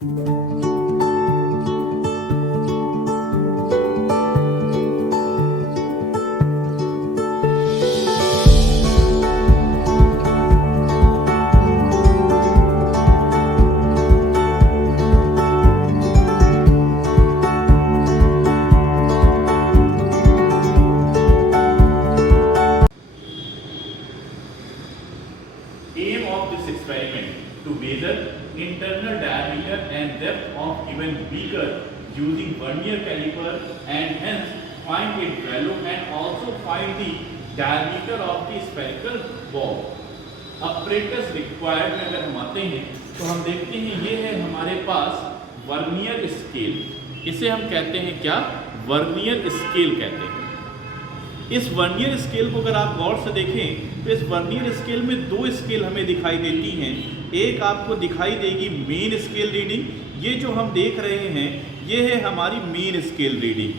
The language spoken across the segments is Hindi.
Aim of this experiment to measure internal diameter and depth of given beaker using vernier caliper and hence find its value and also find the diameter of the spherical ball. Apparatus required में अगर हम आते हैं तो हम देखते हैं ये है हमारे पास वर्नियर स्केल, इसे हम कहते हैं क्या, वर्नियर स्केल कहते हैं। इस वर्नियर स्केल को अगर आप गौर से देखें तो इस वर्नियर स्केल में दो स्केल हमें दिखाई देती हैं। एक आपको दिखाई देगी मेन स्केल रीडिंग, ये जो हम देख रहे हैं ये है हमारी मेन स्केल रीडिंग,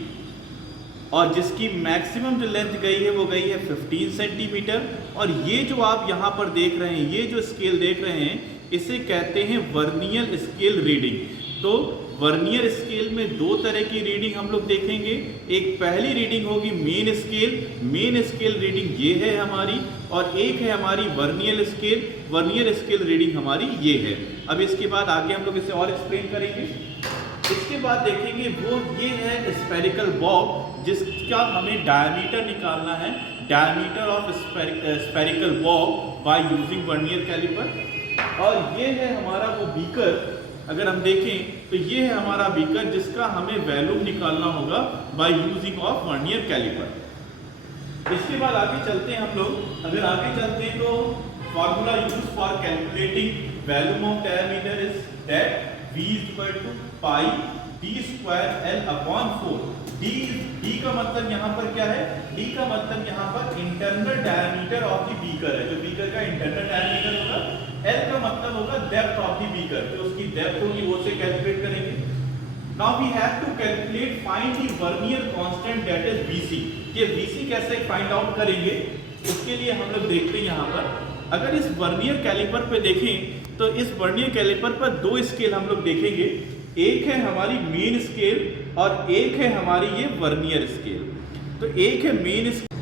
और जिसकी मैक्सिमम जो लेंथ गई है वो गई है 15 सेंटीमीटर। और ये जो आप यहाँ पर देख रहे हैं, ये जो स्केल देख रहे हैं, इसे कहते हैं वर्नियर स्केल रीडिंग। तो वर्नियर स्केल में दो तरह की रीडिंग हम लोग देखेंगे। एक पहली रीडिंग होगी मेन स्केल रीडिंग ये है हमारी, और एक है हमारी वर्नियर स्केल रीडिंग हमारी ये है। अब इसके बाद आगे हम लोग इसे और एक्सप्लेन करेंगे। इसके बाद देखेंगे वो ये है स्फेरिकल बॉब, जिसका हमें डायमीटर निकालना है, diameter of spherical bob by using vernier caliper. और ये है हमारा वो बीकर, अगर हम देखें तो ये है हमारा बीकर जिसका हमें वैल्यू निकालना होगा by using of vernier caliper. इसके बाद आगे चलते हैं हम लोग। अगर आगे चलते हैं तो formula use for calculating value of diameter is that V equal to pi d square L upon 4। D का मतलब यहाँ पर क्या है, D का मतलब यहाँ पर internal diameter of the beaker है, जो बीकर का इंटरनल डायमीटर होगा। L का मतलब होगा डेप्थ ऑफ द बीकर, जो उसकी डेप्थ होगी वो से कैलकुलेट करेंगे। Now we have to calculate find the vernier constant that is VC। ये VC कैसे फाइंड आउट करेंगे, उसके लिए हम लोग देखते हैं यहाँ पर। अगर इस वर्नियर कैलिपर पे देखें तो इस वर्नियर कैलिपर पर दो स्केल हम लोग देखेंगे, एक है हमारी मेन स्केल और एक है हमारी ये वर्नियर स्केल। तो एक है मेन स्केल,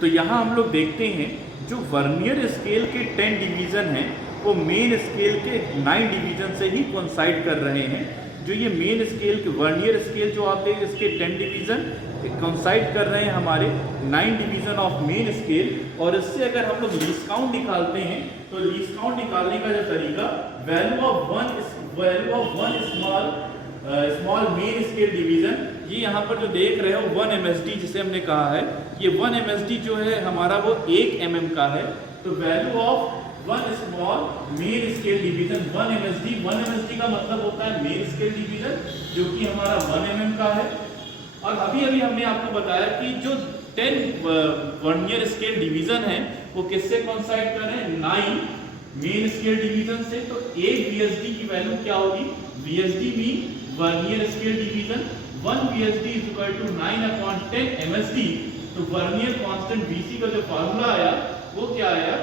तो यहाँ हम लोग देखते हैं जो वर्नियर स्केल के 10 डिवीज़न हैं वो मेन स्केल के 9 डिवीज़न से ही कोइंसाइड कर रहे हैं। जो ये मेन स्केल के वर्नियर स्केल जो आप देख इसके 10 डिवीज़न कोइंसाइड कर रहे हैं हमारे 9 डिवीज़न ऑफ मेन स्केल। और इससे अगर हम लोग लीस्ट काउंट निकालते हैं तो लीस्ट काउंट निकालने का जो तरीका, value of one small main scale division, ये यहाँ पर जो देख रहे हो 1 MSD जिसे हमने कहा है, ये 1 MSD जो है हमारा वो 1 mm का है। तो value of one small main scale division 1 MSD का मतलब होता है मेन स्केल डिवीजन, जो कि हमारा 1 mm का है। और अभी हमने आपको बताया कि जो 10 वर्नियर स्केल डिवीजन है वो किससे कोइंसाइड कर रहे हैं, 9 मेन स्केल डिवीजन से। तो एक VSD की वैल्यू क्या होगी, VSD mean vernier scale division, 1 VSD is equal to 9/10 MSD। तो वर्नियर कांस्टेंट VC का जो फार्मूला आया वो क्या आया,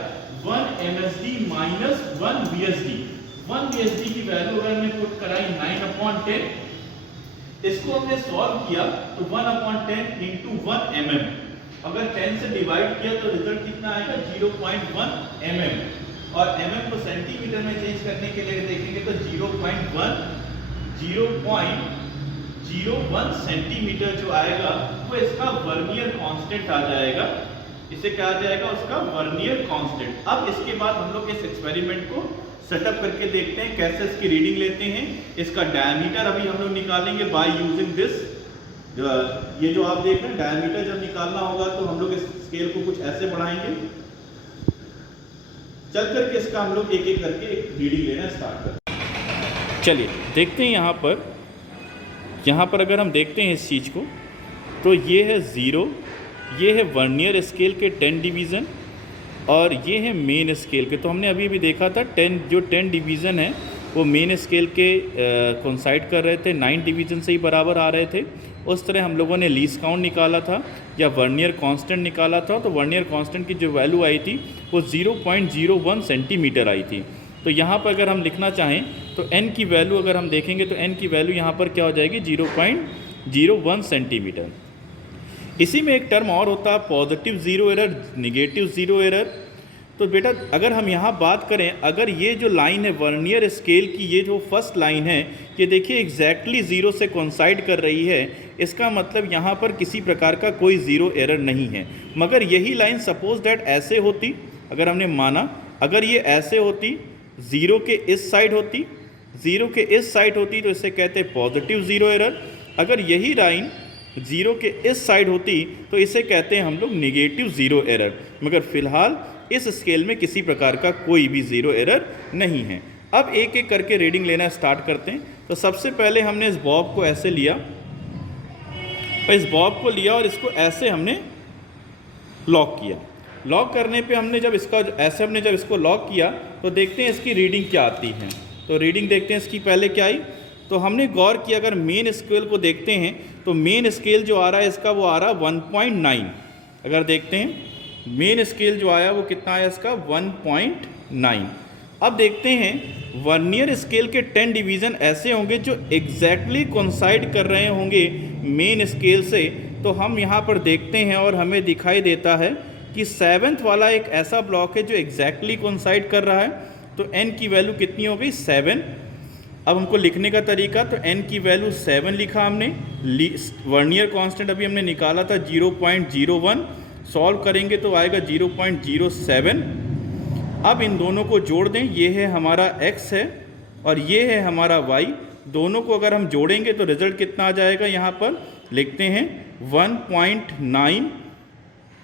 1 MSD माइनस 1 VSD। 1 VSD की वैल्यू अगर हमने पुट कराई 9/10, इसको हमने सॉल्व किया तो 1/10 इंटू 1 mm, अगर 10 से डिवाइड किया तो रिजल्ट कितना आएगा, 0.1 mm। और mm को सेंटीमीटर में चेंज करने के लिए देखेंगे तो 0.01 सेंटीमीटर जो आएगा वो इसका वर्नियर कांस्टेंट आ जाएगा। इसे क्या आ जाएगा, उसका वर्नियर कांस्टेंट। अब इसके बाद हम लोग इस एक्सपेरिमेंट को सेटअप करके देखते हैं कैसे इसकी रीडिंग लेते हैं। इसका डायमीटर अभी हम लोग निकालेंगे बाय यूजिंग दिस। ये जो आप देख रहे हैं डायमीटर जब निकालना होगा तो हम लोग इस स्केल को कुछ ऐसे बढ़ाएंगे, चल करके इसका हम लोग एक एक करके एक रीडिंग लेना स्टार्ट करते हैं। चलिए देखते हैं यहाँ पर अगर हम देखते हैं इस चीज़ को तो ये है 0, ये है वर्नियर स्केल के 10 डिवीज़न और ये है मेन स्केल के। तो हमने अभी भी देखा था 10 डिवीज़न है वो मेन स्केल के कोइंसाइड कर रहे थे, 9 डिवीज़न से ही बराबर आ रहे थे। उस तरह हम लोगों ने लीस्ट काउंट निकाला था या वर्नियर कांस्टेंट निकाला था, तो वर्नियर कांस्टेंट की जो वैल्यू आई थी वो 0.01 सेंटीमीटर आई थी। तो यहाँ पर अगर हम लिखना चाहें तो n की वैल्यू अगर हम देखेंगे तो n की वैल्यू यहाँ पर क्या हो जाएगी 0.01 सेंटीमीटर। इसी में एक टर्म और होता है positive zero error, negative zero error. तो बेटा अगर हम यहाँ बात करें, अगर ये जो लाइन है वर्नियर स्केल की, ये जो फर्स्ट लाइन है ये देखिए एग्जैक्टली ज़ीरो से कोइंसाइड कर रही है, इसका मतलब यहाँ पर किसी प्रकार का कोई ज़ीरो एरर नहीं है। मगर यही लाइन सपोज दैट ऐसे होती, अगर हमने माना अगर ये ऐसे होती, ज़ीरो के इस साइड होती, ज़ीरो के इस साइड होती तो इसे कहते हैं पॉजिटिव ज़ीरो एरर। अगर यही लाइन ज़ीरो के इस साइड होती तो इसे कहते हैं हम लोग निगेटिव ज़ीरो एरर। मगर फ़िलहाल इस स्केल में किसी प्रकार का कोई भी ज़ीरो एरर नहीं है। अब एक एक करके रीडिंग लेना स्टार्ट करते हैं। तो सबसे पहले हमने इस बॉब को ऐसे लिया और इस बॉब को लिया और इसको ऐसे हमने लॉक किया। लॉक करने पे हमने जब इसका ऐसे हमने जब इसको लॉक किया तो देखते हैं इसकी रीडिंग क्या आती है। तो रीडिंग देखते हैं इसकी पहले क्या आई। तो हमने गौर किया, अगर मेन स्केल को देखते हैं तो मेन स्केल जो आ रहा है इसका वो आ रहा है 1.9। अगर देखते हैं मेन स्केल जो आया वो कितना आया इसका 1.9। अब देखते हैं वर्नियर स्केल के 10 डिवीज़न ऐसे होंगे जो एग्जैक्टली कोइंसाइड कर रहे होंगे मेन स्केल से। तो हम यहाँ पर देखते हैं और हमें दिखाई देता है कि 7th वाला एक ऐसा ब्लॉक है जो एग्जैक्टली कोइंसाइड कर रहा है। तो n की वैल्यू कितनी हो गई 7। अब हमको लिखने का तरीका, तो n की वैल्यू 7 लिखा हमने। वर्नियर कांस्टेंट अभी हमने निकाला था 0.01, सॉल्व करेंगे तो आएगा 0.07। अब इन दोनों को जोड़ दें, ये है हमारा x है और ये है हमारा y। दोनों को अगर हम जोड़ेंगे तो रिज़ल्ट कितना आ जाएगा, यहाँ पर लिखते हैं 1.9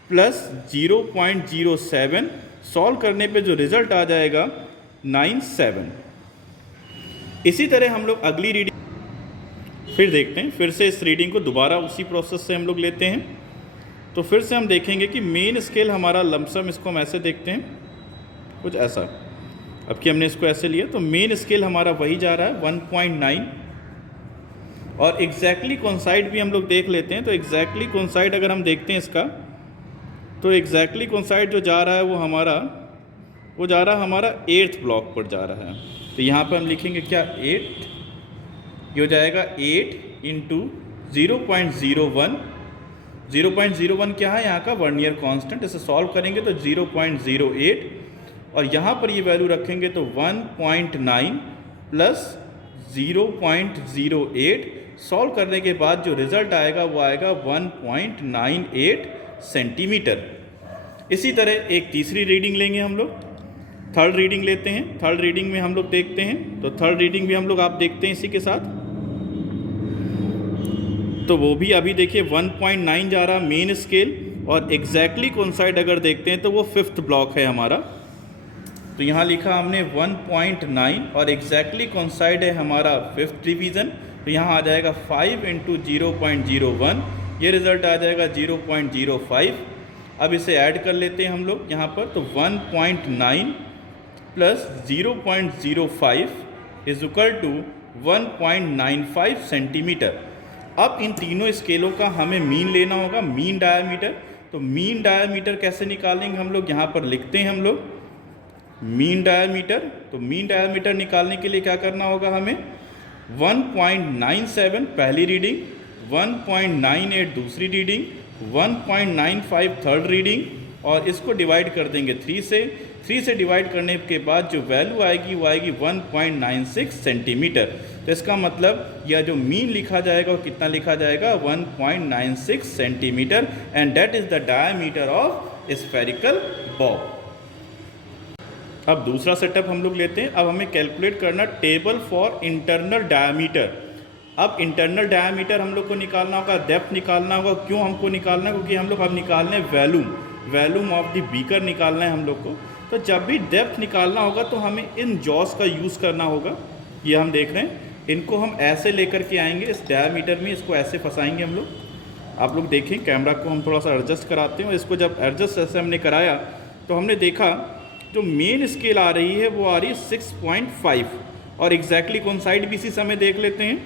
प्लस 0.07। सॉल्व करने पे जो रिज़ल्ट आ जाएगा 97। इसी तरह हम लोग अगली रीडिंग फिर देखते हैं। फिर से इस रीडिंग को दोबारा उसी प्रोसेस से हम लोग लेते हैं। तो फिर से हम देखेंगे कि मेन स्केल हमारा लमसम, इसको हम ऐसे देखते हैं कुछ ऐसा। अब कि हमने इसको ऐसे लिया तो मेन स्केल हमारा वही जा रहा है 1.9 और एग्जैक्टली कोइंसाइड भी हम लोग देख लेते हैं। तो एग्जैक्टली कोइंसाइड अगर हम देखते हैं इसका, तो एग्जैक्टली कोइंसाइड जो जा रहा है वो जा रहा है हमारा 8th ब्लॉक पर जा रहा है। तो यहाँ पर हम लिखेंगे क्या 8, ये हो जाएगा 8 इंटू 0.01। 0.01 क्या है यहाँ का वर्नियर कांस्टेंट। इसे सॉल्व करेंगे तो 0.08 और यहाँ पर ये वैल्यू रखेंगे तो 1.9 प्लस 0.08। सॉल्व करने के बाद जो रिज़ल्ट आएगा वो आएगा 1.98 सेंटीमीटर। इसी तरह एक तीसरी रीडिंग लेंगे हम लोग, थर्ड रीडिंग लेते हैं। थर्ड रीडिंग में हम लोग देखते हैं, तो थर्ड रीडिंग भी हम लोग आप देखते हैं इसी के साथ। तो वो भी अभी देखिए 1.9 जा रहा मेन स्केल और एग्जैक्टली कोइंसाइड अगर देखते हैं तो वो 5th ब्लॉक है हमारा। तो यहाँ लिखा हमने 1.9 और एग्जैक्टली कोइंसाइड है हमारा 5th डिवीज़न। तो यहाँ आ जाएगा 5 इंटू 0.01, ये रिज़ल्ट आ जाएगा 0.05। अब इसे ऐड कर लेते हैं हम लोग यहाँ पर। तो 1.9 plus 0.05 is equal to 1.95 centimetre. अब इन तीनों स्केलों का हमें मीन लेना होगा, मीन डायमीटर। तो मीन डायमीटर कैसे निकालेंगे हम लोग, यहाँ पर लिखते हैं हम लोग मीन डायमीटर। तो मीन डायमीटर निकालने के लिए क्या करना होगा हमें, 1.97 पहली रीडिंग, 1.98 दूसरी रीडिंग, 1.95 थर्ड रीडिंग और इसको डिवाइड कर देंगे 3 से। 3 से डिवाइड करने के बाद जो वैल्यू आएगी वो आएगी 1.96 सेंटीमीटर। तो इसका मतलब यह जो मीन लिखा जाएगा वो कितना लिखा जाएगा 1.96 centimetre and that is the diameter of spherical Bob. अब दूसरा सेटअप हम लोग लेते हैं। अब हमें कैलकुलेट करना टेबल फॉर इंटरनल डायमीटर। अब इंटरनल डायमीटर हम लोग को निकालना होगा, डेप्थ निकालना होगा। क्यों हमको निकालना है, क्योंकि हम लोग अब निकालने वैल्यूम ऑफ द बीकर निकालना है हम लोग को। तो जब भी डेप्थ निकालना होगा तो हमें इन जॉस का यूज़ करना होगा। ये हम देख रहे हैं, इनको हम ऐसे लेकर के आएंगे इस डायमीटर में, इसको ऐसे फंसाएंगे हम लोग। आप लोग देखें, कैमरा को हम थोड़ा सा एडजस्ट कराते हैं और इसको जब एडजस्ट ऐसे हमने कराया तो हमने देखा जो मेन स्केल आ रही है वो आ रही है 6.5 और एग्जैक्टली कोइंसाइड भी इसी समय देख लेते हैं।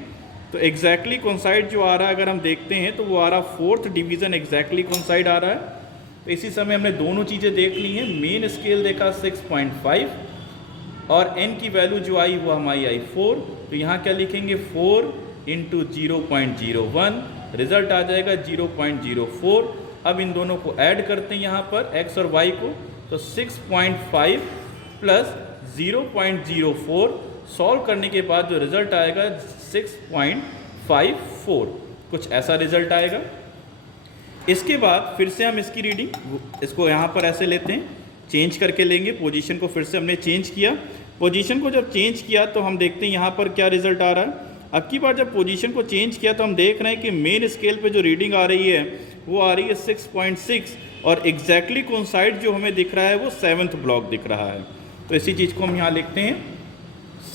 तो एग्जैक्टली कोइंसाइड जो आ रहा है अगर हम देखते हैं तो वो आ रहा 4th डिवीज़न एग्जैक्टली कोइंसाइड आ रहा है। तो इसी समय हमने दोनों चीज़ें देख ली हैं, मेन स्केल देखा 6.5 और n की वैल्यू जो आई वो हमारी आई 4, तो यहाँ क्या लिखेंगे 4 इंटू 0.01, रिजल्ट आ जाएगा 0.04। अब इन दोनों को ऐड करते हैं यहाँ पर x और y को, तो 6.5 प्लस 0.04, सॉल्व करने के बाद जो रिजल्ट आएगा 6.54, कुछ ऐसा रिजल्ट आएगा। इसके बाद फिर से हम इसकी रीडिंग, इसको यहाँ पर ऐसे लेते हैं, चेंज करके लेंगे, पोजीशन को फिर से हमने चेंज किया। पोजीशन को जब चेंज किया तो हम देखते हैं यहाँ पर क्या रिजल्ट आ रहा है। अब की बार जब पोजीशन को चेंज किया तो हम देख रहे हैं कि मेन स्केल पे जो रीडिंग आ रही है वो आ रही है 6.6, और एग्जैक्टली कोइंसाइड जो हमें दिख रहा है वो 7th ब्लॉक दिख रहा है। तो इसी चीज़ को हम यहाँ लिखते हैं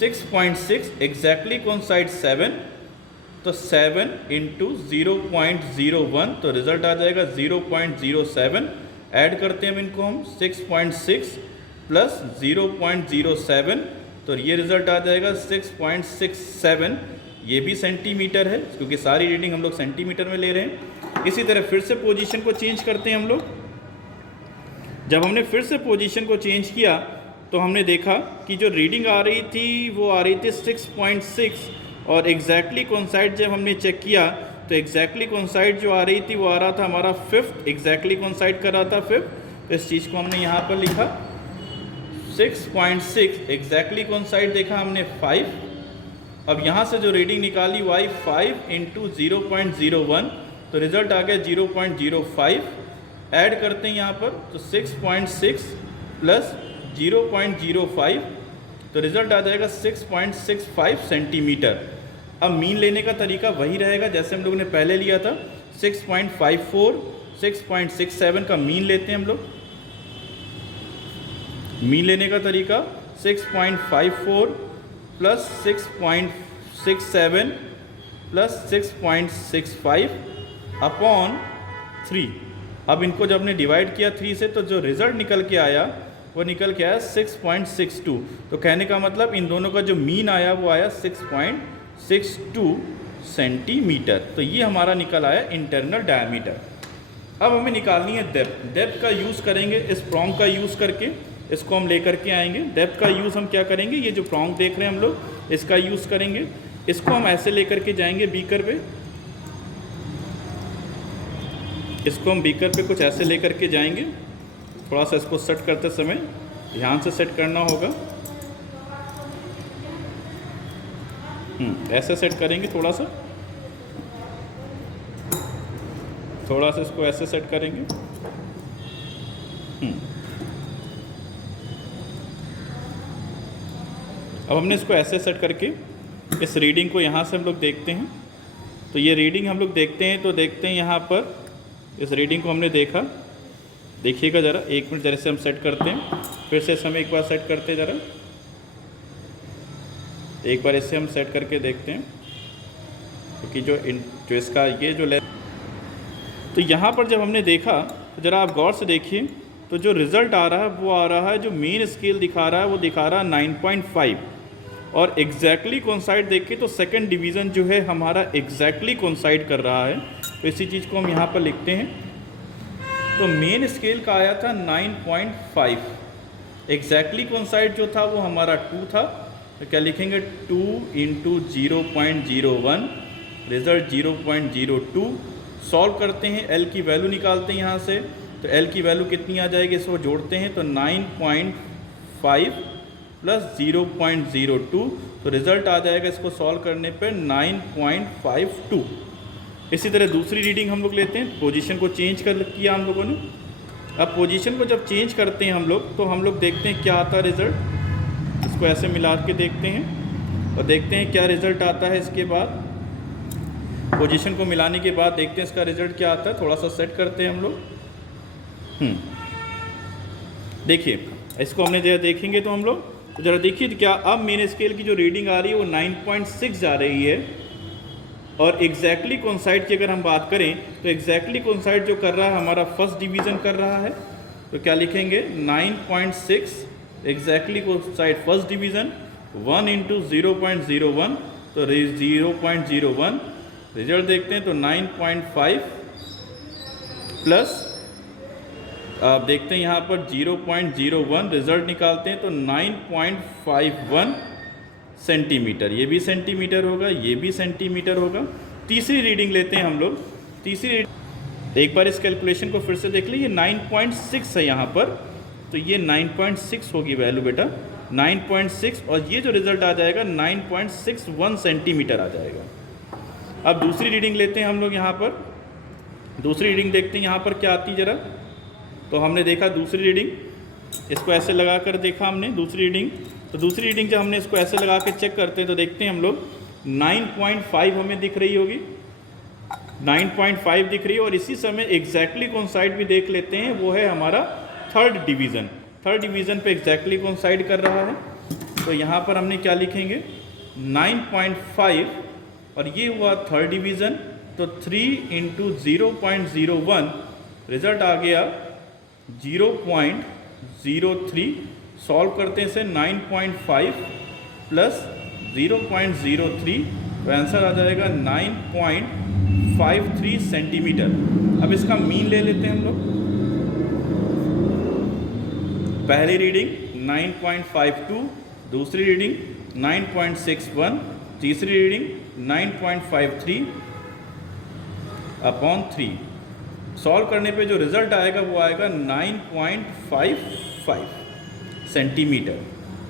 6.6 एग्जैक्टली कोइंसाइड 7, तो 7 इंटू 0.01, तो रिजल्ट आ जाएगा 0.07। ऐड करते हैं अब इनको हम 6.6 प्लस 0.07, तो ये रिजल्ट आ जाएगा 6.67। ये भी सेंटीमीटर है क्योंकि सारी रीडिंग हम लोग सेंटीमीटर में ले रहे हैं। इसी तरह फिर से पोजीशन को चेंज करते हैं हम लोग। जब हमने फिर से पोजीशन को चेंज किया तो हमने देखा कि जो रीडिंग आ रही थी वो आ रही थी 6.6, और एग्जैक्टली कोइंसाइड जब हमने चेक किया तो एग्जैक्टली कोइंसाइड जो आ रही थी वो आ रहा था हमारा 5th, एग्जैक्टली कोइंसाइड कर रहा था 5th। तो इस चीज़ को हमने यहाँ पर लिखा 6.6 एग्जैक्टली कोइंसाइड देखा हमने 5। अब यहाँ से जो रीडिंग निकाली वो आई 5 इंटू 0.01, तो रिजल्ट आ गया 0.05। ऐड करते हैं यहाँ पर, तो 6.6 प्लस 0.05, तो रिजल्ट आ जाएगा 6.65 सेंटीमीटर। अब मीन लेने का तरीका वही रहेगा जैसे हम लोगों ने पहले लिया था, 6.54, 6.67 का मीन लेते हैं हम लोग। मीन लेने का तरीका 6.54 प्लस 6.67 प्लस 6.65 अपॉन 3। अब इनको जब हमने डिवाइड किया 3 से तो जो रिज़ल्ट निकल के आया वो निकल के आया 6.62। तो कहने का मतलब इन दोनों का जो मीन आया वो आया 6.62 सेंटीमीटर। तो ये हमारा निकल आया इंटरनल डायमीटर। अब हमें निकालनी है डेप्थ। डेप्थ का यूज़ करेंगे, इस प्रॉन्ग का यूज़ करके इसको हम लेकर के आएंगे। डेप्थ का यूज़ हम क्या करेंगे, ये जो प्रॉन्ग देख रहे हैं हम लोग इसका यूज़ करेंगे। इसको हम ऐसे लेकर के जाएंगे बीकर पे, इसको हम बीकर पे कुछ ऐसे लेकर के जाएंगे। थोड़ा सा इसको सेट करते समय ध्यान से सेट करना होगा। ऐसे सेट करेंगे, थोड़ा सा इसको ऐसे सेट करेंगे। अब हमने इसको ऐसे सेट करके इस रीडिंग को यहाँ से हम लोग देखते हैं। तो ये रीडिंग हम लोग देखते हैं, तो देखते हैं यहाँ पर इस रीडिंग को हमने देखा। देखिएगा ज़रा, 1 मिनट जैसे हम सेट करते हैं, फिर से हम एक बार सेट करते हैं ज़रा, एक बार इससे हम सेट करके देखते हैं क्योंकि जो इसका ये जो तो यहाँ पर जब हमने देखा तो ज़रा आप गौर से देखिए, तो जो रिज़ल्ट आ रहा है वो आ रहा है, जो मेन स्केल दिखा रहा है वो दिखा रहा है 9.5, और एग्जैक्टली कोइंसाइड देखिए तो सेकंड डिवीज़न जो है हमारा एग्जैक्टली कोइंसाइड कर रहा है। तो इसी चीज़ को हम यहाँ पर लिखते हैं। तो मेन स्केल का आया था 9.5, एग्जैक्टली कोइंसाइड जो था वो हमारा 2 था। तो क्या लिखेंगे 2 इंटू 0.01, रिज़ल्ट 0.02। सॉल्व करते हैं, एल की वैल्यू निकालते हैं यहाँ से। तो एल की वैल्यू कितनी आ जाएगी, इसको जोड़ते हैं तो 9.5 प्लस 0.02, तो रिज़ल्ट आ जाएगा इसको सॉल्व करने पर 9.52। इसी तरह दूसरी रीडिंग हम लोग लेते हैं। पोजीशन को चेंज कर किया हम लोगों ने। अब पोजीशन को जब चेंज करते हैं हम लोग तो हम लोग देखते हैं क्या आता है रिज़ल्ट। इसको ऐसे मिला के देखते हैं और देखते हैं क्या रिज़ल्ट आता है। इसके बाद पोजीशन को मिलाने के बाद देखते हैं इसका रिज़ल्ट क्या आता है। थोड़ा सा सेट करते हैं हम लोग। देखिए इसको हमने जरा देखेंगे तो हम लोग तो ज़रा देखिए क्या अब मेन स्केल की जो रीडिंग आ रही है वो 9.6 जा रही है, और एग्जैक्टली कोइंसाइड की अगर हम बात करें तो एग्जैक्टली कोइंसाइड जो कर रहा है हमारा फर्स्ट डिवीज़न कर रहा है। तो क्या लिखेंगे 9.6 exactly coincide first division, 1 into 0.01, तो 0.01। रिजल्ट देखते हैं तो 9.5 प्लस आप देखते हैं यहाँ पर 0.01 रिजल्ट निकालते हैं तो 9.51 सेंटीमीटर, ये भी सेंटीमीटर होगा, ये भी सेंटीमीटर होगा। तीसरी रीडिंग लेते हैं हम लोग। तीसरी एक बार इस कैलकुलेशन को फिर से देख लीजिए, 9.6 है यहाँ पर, तो ये 9.6 होगी वैल्यू बेटा, 9.6, और ये जो रिज़ल्ट आ जाएगा 9.61 सेंटीमीटर आ जाएगा। अब दूसरी रीडिंग लेते हैं हम लोग यहाँ पर। दूसरी रीडिंग देखते हैं यहाँ पर क्या आती ज़रा। तो हमने देखा दूसरी रीडिंग, इसको ऐसे लगा कर देखा हमने दूसरी रीडिंग। तो दूसरी रीडिंग जब हमने इसको ऐसे लगा के चेक करते हैं तो देखते हैं हम लोग 9.5 हमें दिख रही होगी, 9.5 दिख रही है। और इसी समय एग्जैक्टली कोइंसाइड भी देख लेते हैं, वो है हमारा थर्ड डिवीज़न। थर्ड डिवीज़न पे एग्जैक्टली कोइंसाइड कर रहा है। तो यहाँ पर हमने क्या लिखेंगे 9.5, और ये हुआ थर्ड डिवीज़न। तो 3 × 0.01 रिज़ल्ट आ गया 0.03। सॉल्व करते हैं इसे 9.5 + 0.03, तो आंसर आ जाएगा 9.53 सेंटीमीटर। अब इसका मीन ले लेते हैं हम लोग। पहली रीडिंग 9.52, दूसरी रीडिंग 9.61, तीसरी रीडिंग 9.53/3। सॉल्व करने पे जो रिज़ल्ट आएगा वो आएगा 9.55 सेंटीमीटर।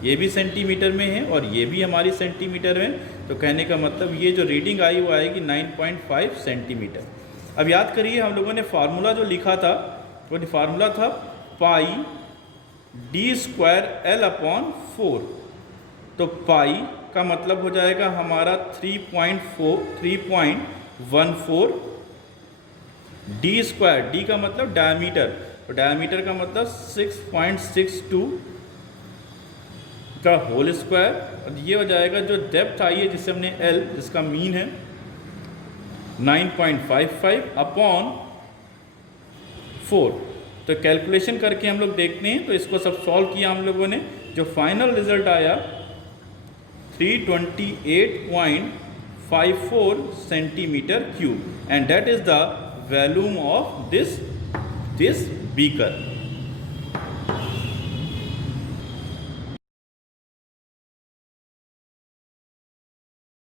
ये भी सेंटीमीटर में है और ये भी हमारी सेंटीमीटर में, तो कहने का मतलब ये जो रीडिंग आई वो आएगी 9.5 सेंटीमीटर। अब याद करिए हम लोगों ने फार्मूला जो लिखा था वो फार्मूला था पाई d²L/4। तो पाई का मतलब हो जाएगा हमारा 3.14 d², d का मतलब डायमीटर, तो डायमीटर का मतलब 6.62 का होल स्क्वायर, और ये हो जाएगा जो डेप्थ आई है जिसे हमने L, जिसका मीन है 9.55/4। तो कैलकुलेशन करके हम लोग देखते हैं, तो इसको सब सॉल्व किया हम लोगों ने। जो फाइनल रिजल्ट आया 328.54 centimetre cube, and that is the volume of this beaker.